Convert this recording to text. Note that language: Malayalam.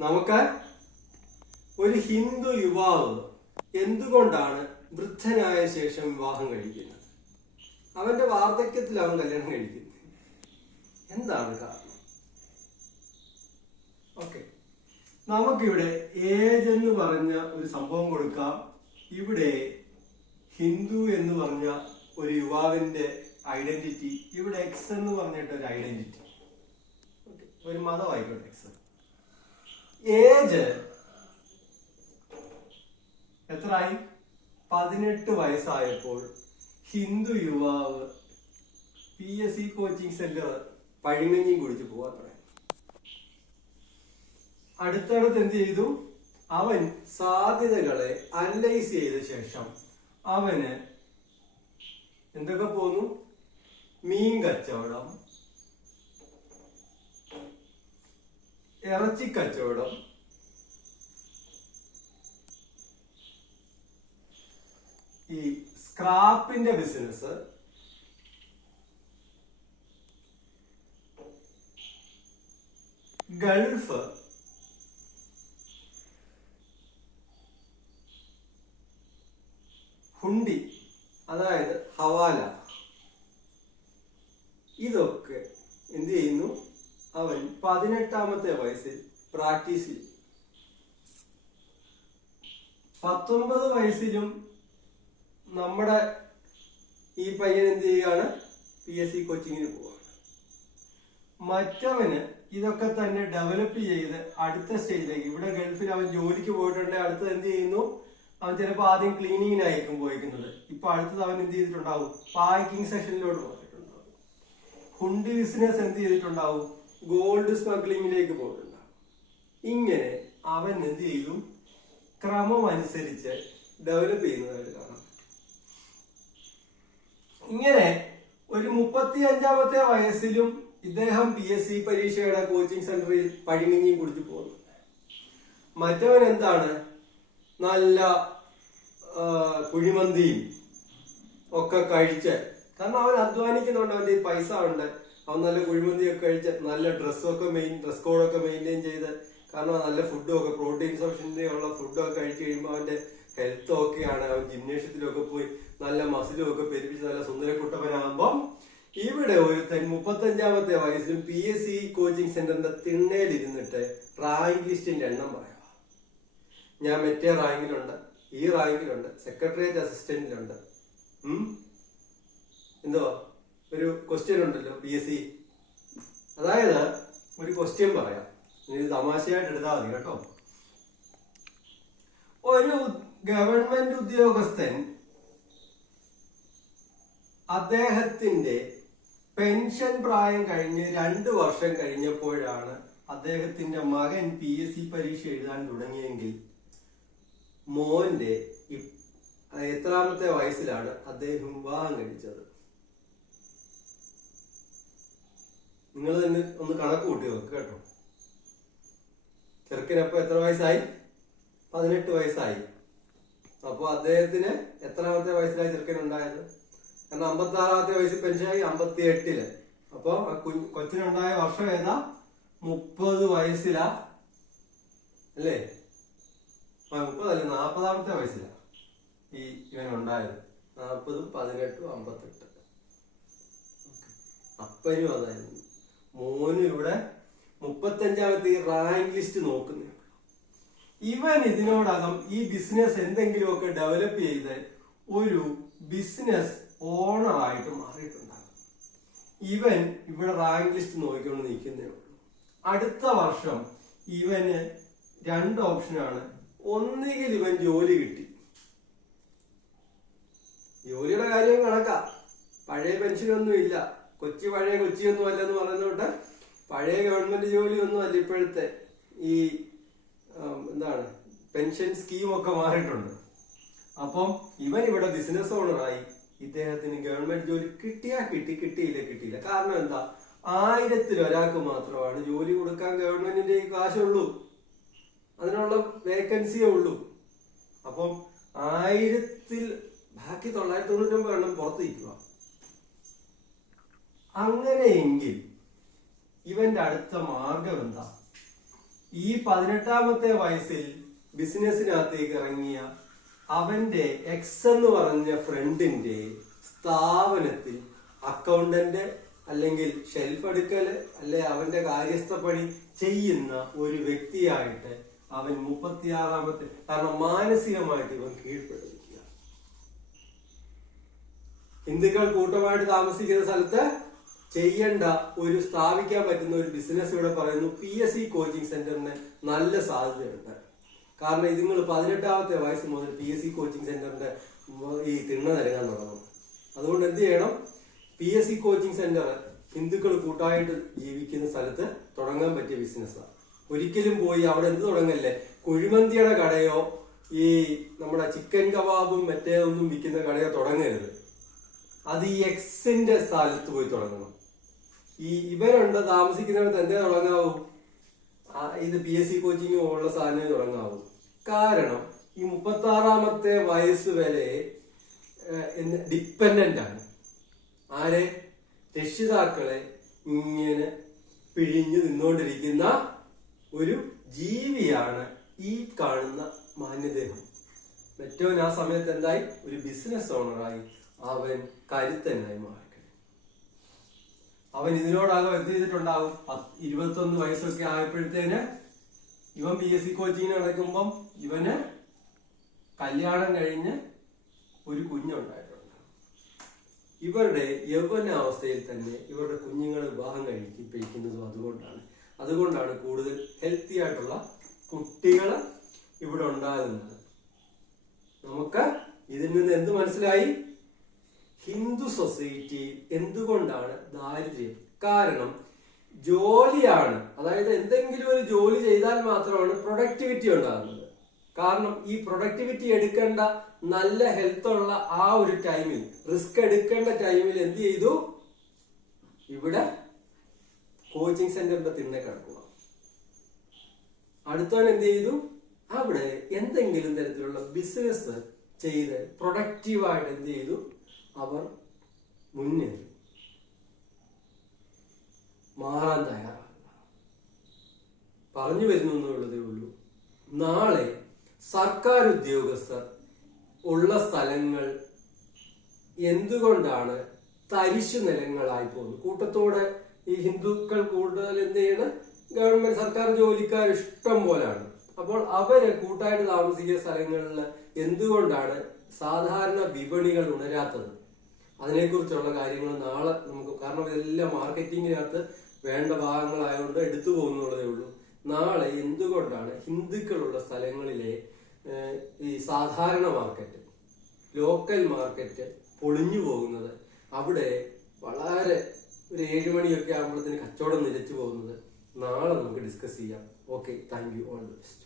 നമുക്ക് ഒരു ഹിന്ദു യുവാവ് എന്തുകൊണ്ടാണ് വൃദ്ധനായ ശേഷം വിവാഹം കഴിക്കുന്നത്? അവന്റെ വാർദ്ധക്യത്തിൽ അവൻ കല്യാണം കഴിക്കുന്നത് എന്താണ് കാരണം? ഓക്കെ. നമുക്കിവിടെ ഏജ് എന്ന് പറഞ്ഞ ഒരു സംഭവം കൊടുക്കാം. ഇവിടെ ഹിന്ദു എന്ന് പറഞ്ഞ ഒരു യുവാവിന്റെ ഐഡന്റിറ്റി ഇവിടെ എക്സ് എന്ന് പറഞ്ഞിട്ട് ഒരു ഐഡന്റിറ്റി ഒരു മതമായിക്കോട്ടെ എക്സ് ഏജ്? എത്രയായി പതിനെട്ട് വയസ്സായപ്പോൾ ഹിന്ദു യുവാവ് P S C coaching centre പഴിമഞ്ഞിയും കുടിച്ച് പോവാൻ തുടങ്ങി. അടുത്തടുത്ത് എന്ത് ചെയ്തു? അവൻ സാധ്യതകളെ അനലൈസ് ചെയ്ത ശേഷം അവന് എന്തൊക്കെ പോന്നു? മീൻ കച്ചവടം ഇറച്ചി കച്ചവടം. ഈ സ്ക്രാപ്പിന്റെ ബിസിനസ്. ഗൾഫ്. ഹുണ്ടി അതായത് ഹവാല. ഇതൊക്കെ എന്ത് ചെയ്യുന്നു? അവൻ പതിനെട്ടാമത്തെ വയസ്സിൽ പ്രാക്ടീസ് ചെയ്തു. പത്തൊമ്പത് വയസ്സിലും നമ്മുടെ ഈ പയ്യൻ എന്ത് ചെയ്യുകയാണ്? പി എസ് സി കോച്ചിങ്ങിന് പോവാണ് മറ്റവന് ഇതൊക്കെ തന്നെ ഡെവലപ്പ് ചെയ്ത് അടുത്ത സ്റ്റേജിലേക്ക് ഇവിടെ ഗൾഫിൽ അവൻ ജോലിക്ക് പോയിട്ടുണ്ട് അടുത്തത് എന്ത് ചെയ്യുന്നു? അവൻ ചിലപ്പോൾ ആദ്യം ക്ലീനിങ്ങിനായിരിക്കും പോയിക്കുന്നത്. ഇപ്പൊ അടുത്തത് അവൻ എന്ത് ചെയ്തിട്ടുണ്ടാവും? പാക്കിംഗ് സെഷനിലോട്ട് പോയിട്ടുണ്ടാവും. ഹുണ്ടി ബിസിനസ് എന്ത് ചെയ്തിട്ടുണ്ടാവും? ഗോൾഡ് സ്മഗ്ലിങ്ങിലേക്ക് പോകുന്നുണ്ട് ഇങ്ങനെ അവൻ എന്ത് ചെയ്തു ക്രമം അനുസരിച്ച് ഡെവലപ്പ് ചെയ്യുന്നതായിട്ട് കാണാം. ഇങ്ങനെ ഒരു മുപ്പത്തി അഞ്ചാമത്തെ വയസ്സിലും ഇദ്ദേഹം പി എസ് സി പരീക്ഷയുടെ കോച്ചിങ് സെന്ററിൽ പഴിങ്ങിയും കുടിച്ചു പോകുന്നു. മറ്റവൻ എന്താണ്? നല്ല കുഴിമന്തിയും ഒക്കെ കഴിച്ച്. കാരണം അവൻ അധ്വാനിക്കുന്നുണ്ട് അവന്റെ പൈസ ഉണ്ട്. അവൻ നല്ല കുഴിമന്തിയൊക്കെ കഴിച്ച് നല്ല ഡ്രസ്സൊക്കെ മെയിൻ ഡ്രസ് കോഡൊക്കെ മെയിന്റെയിൻ ചെയ്ത് കാരണം നല്ല ഫുഡും ഒക്കെ പ്രോട്ടീൻ സഫിഷ്യന്റ് ഉള്ള ഫുഡൊക്കെ കഴിച്ച് കഴിയുമ്പോൾ അവന്റെ ഹെൽത്ത് ഒക്കെയാണ് അവൻ ജിംനേഷ്യത്തിലൊക്കെ പോയി നല്ല മസിലും ഒക്കെ പെരുപ്പിച്ച് നല്ല സുന്ദരക്കുട്ടവനാകുമ്പം ഇവിടെ ഒരുത്തൻ മുപ്പത്തഞ്ചാമത്തെ വയസ്സിലും പി എസ് സി കോച്ചിങ് സെന്ററിന്റെ തിണ്ണയിലിരുന്നിട്ട് റാങ്ക് ലിസ്റ്റിന്റെ എണ്ണം പറയാം. ഞാൻ മറ്റേ റാങ്കിലുണ്ട് ഈ റാങ്കിലുണ്ട് സെക്രട്ടേറിയറ്റ് അസിസ്റ്റന്റിലുണ്ട്? എന്തുവാ? ഒരു ക്വസ്റ്റ്യൻ ഉണ്ടല്ലോ പി എസ് സി അതായത് ഒരു ക്വസ്റ്റ്യൻ പറയാം. ഇത് തമാശയായിട്ട് എടുത്താൽ മതി കേട്ടോ. ഒരു ഗവൺമെന്റ് ഉദ്യോഗസ്ഥൻ അദ്ദേഹത്തിന്റെ പെൻഷൻ പ്രായം കഴിഞ്ഞ് രണ്ട് വർഷം കഴിഞ്ഞപ്പോഴാണ് അദ്ദേഹത്തിന്റെ മകൻ പി എസ് സി പരീക്ഷ എഴുതാൻ തുടങ്ങിയെങ്കിൽ മോന്റെ എത്രാമത്തെ വയസ്സിലാണ് അദ്ദേഹം വിവാഹം കഴിച്ചത്? നിങ്ങൾ തന്നെ ഒന്ന് കണക്ക് കൂട്ടി നോക്ക് കേട്ടോ. ചെറുക്കനപ്പോ എത്ര വയസ്സായി? പതിനെട്ട് വയസ്സായി. അപ്പോൾ അദ്ദേഹത്തിന് എത്രാമത്തെ വയസ്സിലായി ചെറുക്കൻ ഉണ്ടായത്? കാരണം അമ്പത്തി ആറാമത്തെ വയസ്സിൽ പെൻഷനായി അമ്പത്തി എട്ടിൽ അപ്പോൾ കൊച്ചിനുണ്ടായ വർഷം ഏതാ? മുപ്പത് വയസ്സിലാ. അല്ലേ? മുപ്പതല്ല? നാൽപ്പതാമത്തെ വയസ്സിലാ ഈ ഇവൻ ഉണ്ടായത് നാൽപ്പതും പതിനെട്ടും അമ്പത്തെട്ട്. അപ്പനും അതായിരുന്നു. മോനും ഇവിടെ മുപ്പത്തഞ്ചാമത്തെ ഈ റാങ്ക് ലിസ്റ്റ് നോക്കുന്നു. ഇവൻ ഇതിനോടകം ഈ ബിസിനസ് എന്തെങ്കിലുമൊക്കെ ഡെവലപ്പ് ചെയ്ത് ഒരു ബിസിനസ് ഓണർ ആയിട്ട് മാറിയിട്ടുണ്ടാകും. ഇവൻ ഇവിടെ റാങ്ക് ലിസ്റ്റ് നോക്കിക്കൊണ്ട് നിൽക്കുന്നേ ഉള്ളൂ. അടുത്ത വർഷം ഇവന് രണ്ട് ഓപ്ഷനാണ് ഒന്നുകിൽ ഇവൻ ജോലി കിട്ടി. ജോലിയുടെ കാര്യം കണക്കാ. പഴയ പെൻഷനൊന്നും ഇല്ല കൊച്ചി പഴയ കൊച്ചിയൊന്നും അല്ലെന്ന് പറഞ്ഞുകൊണ്ട് പഴയ ഗവൺമെന്റ് ജോലിയൊന്നും അല്ല ഇപ്പോഴത്തെ ഈ എന്താണ് പെൻഷൻ സ്കീം ഒക്കെ മാറിയിട്ടുണ്ട്. അപ്പം ഇവൻ ഇവിടെ ബിസിനസ് ഓണറായി ഇദ്ദേഹത്തിന് ഗവൺമെന്റ് ജോലി കിട്ടിയാ കിട്ടി കിട്ടിയില്ല കിട്ടിയില്ല. കാരണം എന്താ? ആയിരത്തിൽ ഒരാൾക്ക് മാത്രമാണ് ജോലി കൊടുക്കാൻ ഗവൺമെന്റിന്റെ കാശുള്ളൂ. അതിനുള്ള വേക്കൻസിയേ ഉള്ളൂ. അപ്പം ആയിരത്തിൽ ബാക്കി തൊള്ളായിരത്തി തൊണ്ണൂറ്റൊമ്പത് എണ്ണം പുറത്ത് നിൽക്കുക. അങ്ങനെയെങ്കിൽ ഇവന്റെ അടുത്ത മാർഗം എന്താ? ഈ പതിനെട്ടാമത്തെ വയസ്സിൽ ബിസിനസ്സിനകത്തേക്ക് ഇറങ്ങിയ അവന്റെ എക്സ് എന്ന് പറഞ്ഞ ഫ്രണ്ടിന്റെ സ്ഥാപനത്തിൽ അക്കൗണ്ടന്റ് അല്ലെങ്കിൽ ഷെൽഫ് എടുക്കൽ അല്ലെ അവന്റെ കാര്യസ്ഥ പണി ചെയ്യുന്ന ഒരു വ്യക്തിയായിട്ട് അവൻ മുപ്പത്തിയാറാമത്തെ കാരണം മാനസികമായിട്ട് ഇവൻ കീഴ്പ്പെടുത്തിക്കുക ഹിന്ദുക്കൾ കൂട്ടമായിട്ട് താമസിക്കുന്ന സ്ഥലത്ത് ചെയ്യേണ്ട ഒരു സ്ഥാപിക്കാൻ പറ്റുന്ന ഒരു ബിസിനസ് ഇവിടെ പറയുന്നു പി എസ് സി കോച്ചിങ് സെന്ററിന് നല്ല സാധ്യതയുണ്ട്. കാരണം ഇതുങ്ങൾ പതിനെട്ടാമത്തെ വയസ്സ് മുതൽ പി എസ് സി കോച്ചിങ് സെന്ററിന്റെ ഈ തിണ്ണ നൽകാൻ തുടങ്ങും. അതുകൊണ്ട് എന്ത് ചെയ്യണം? P S C coaching centre ഹിന്ദുക്കൾ കൂട്ടായിട്ട് ജീവിക്കുന്ന സ്ഥലത്ത് തുടങ്ങാൻ പറ്റിയ ബിസിനസ്സാണ് ഒരിക്കലും പോയി അവിടെ എന്ത് തുടങ്ങല്ലേ? കുഴിമന്തിയുടെ കടയോ ഈ നമ്മുടെ ചിക്കൻ കബാബും മറ്റേതൊന്നും വിൽക്കുന്ന കടയോ തുടങ്ങരുത്. അത് ഈ എക്സിന്റെ സ്ഥലത്ത് പോയി തുടങ്ങണം. ഈ ഇവരുണ്ട് താമസിക്കുന്നിടത്ത് എന്തേ തുടങ്ങാവൂ. ഇത് പി എസ് സി കോച്ചിങ് പോലുള്ള സാധനം തുടങ്ങാവൂ. കാരണം ഈ മുപ്പത്തി ആറാമത്തെ വയസ്സ് വരെ ഡിപ്പെൻഡന്റ് ആണ്. ആരെ? രക്ഷിതാക്കളെ ഇങ്ങനെ പിഴിഞ്ഞു നിന്നുകൊണ്ടിരിക്കുന്ന ഒരു ജീവിയാണ് ഈ കാണുന്ന മാന്യദേഹം. മറ്റവൻ ആ സമയത്ത് എന്തായി? ഒരു ബിസിനസ് ഓണറായി അവൻ കരുത്തനായി മാറി. അവൻ ഇതിനോടകം എന്ത് ചെയ്തിട്ടുണ്ടാവും? പത്ത് ഇരുപത്തൊന്ന് വയസ്സൊക്കെ ആയപ്പോഴത്തേന് ഇവൻ പി എസ് സി കോച്ചിങ്ങിന് നടക്കുമ്പം ഇവന് കല്യാണം കഴിഞ്ഞ് ഒരു കുഞ്ഞുണ്ടായിട്ടുണ്ട്. ഇവരുടെ യൗവന അവസ്ഥയിൽ തന്നെ ഇവരുടെ കുഞ്ഞുങ്ങളെ വിവാഹം കഴിപ്പിക്കുന്നതും അതുകൊണ്ടാണ്. അതുകൊണ്ടാണ് കൂടുതൽ ഹെൽത്തി ആയിട്ടുള്ള കുട്ടികൾ ഇവിടെ ഉണ്ടാകുന്നത്. നമുക്ക് ഇതിൽ നിന്ന് എന്ത് മനസ്സിലായി? ഹിന്ദു സൊസൈറ്റിയിൽ എന്തുകൊണ്ടാണ് ദാരിദ്ര്യം? കാരണം ജോലിയാണ്. അതായത് എന്തെങ്കിലും ഒരു ജോലി ചെയ്താൽ മാത്രമാണ് പ്രൊഡക്ടിവിറ്റി ഉണ്ടാകുന്നത്. കാരണം ഈ പ്രൊഡക്ടിവിറ്റി എടുക്കേണ്ട നല്ല ഹെൽത്ത് ഉള്ള ആ ഒരു ടൈമിൽ റിസ്ക് എടുക്കേണ്ട ടൈമിൽ എന്ത് ചെയ്തു? ഇവിടെ കോച്ചിങ് സെന്ററിന്റെ തിണ്ണെ കിടക്കുക. അടുത്തവൻ എന്ത് ചെയ്തു? അവിടെ എന്തെങ്കിലും തരത്തിലുള്ള ബിസിനസ് ചെയ്ത് പ്രൊഡക്റ്റീവായിട്ട് എന്ത് ചെയ്തു? അവർ മുന്നേറി മാറാൻ തയ്യാറാകുക പറഞ്ഞു വരുന്നു എന്നുള്ളതേ ഉള്ളൂ. നാളെ സർക്കാർ ഉദ്യോഗസ്ഥർ ഉള്ള സ്ഥലങ്ങൾ എന്തുകൊണ്ടാണ് തരിശു നിലങ്ങളായി പോകുന്നത്? കൂട്ടത്തോടെ ഈ ഹിന്ദുക്കൾ കൂടുതൽ എന്ത് ചെയ്യണം? ഗവൺമെന്റ് സർക്കാർ ജോലിക്കാർ ഇഷ്ടം പോലാണ്. അപ്പോൾ അവർ കൂട്ടായിട്ട് താമസിക്കുന്ന സ്ഥലങ്ങളിൽ എന്തുകൊണ്ടാണ് സാധാരണ വിപണികൾ ഉണരാത്തത്? അതിനെക്കുറിച്ചുള്ള കാര്യങ്ങൾ നാളെ നമുക്ക് കാരണം ഇതെല്ലാം മാർക്കറ്റിങ്ങിനകത്ത് വേണ്ട ഭാഗങ്ങളായതുകൊണ്ട് എടുത്തു പോകുന്നുള്ളതേ ഉള്ളൂ. നാളെ എന്തുകൊണ്ടാണ് ഹിന്ദുക്കളുള്ള സ്ഥലങ്ങളിലെ ഈ സാധാരണ മാർക്കറ്റ് ലോക്കൽ മാർക്കറ്റ് പൊളിഞ്ഞു പോകുന്നത്? അവിടെ വളരെ ഒരു ഏഴ് മണിയൊക്കെ ആകുമ്പോഴത്തേന് കച്ചവടം നിലച്ചു പോകുന്നത് നാളെ നമുക്ക് ഡിസ്കസ് ചെയ്യാം. Okay thank you all the best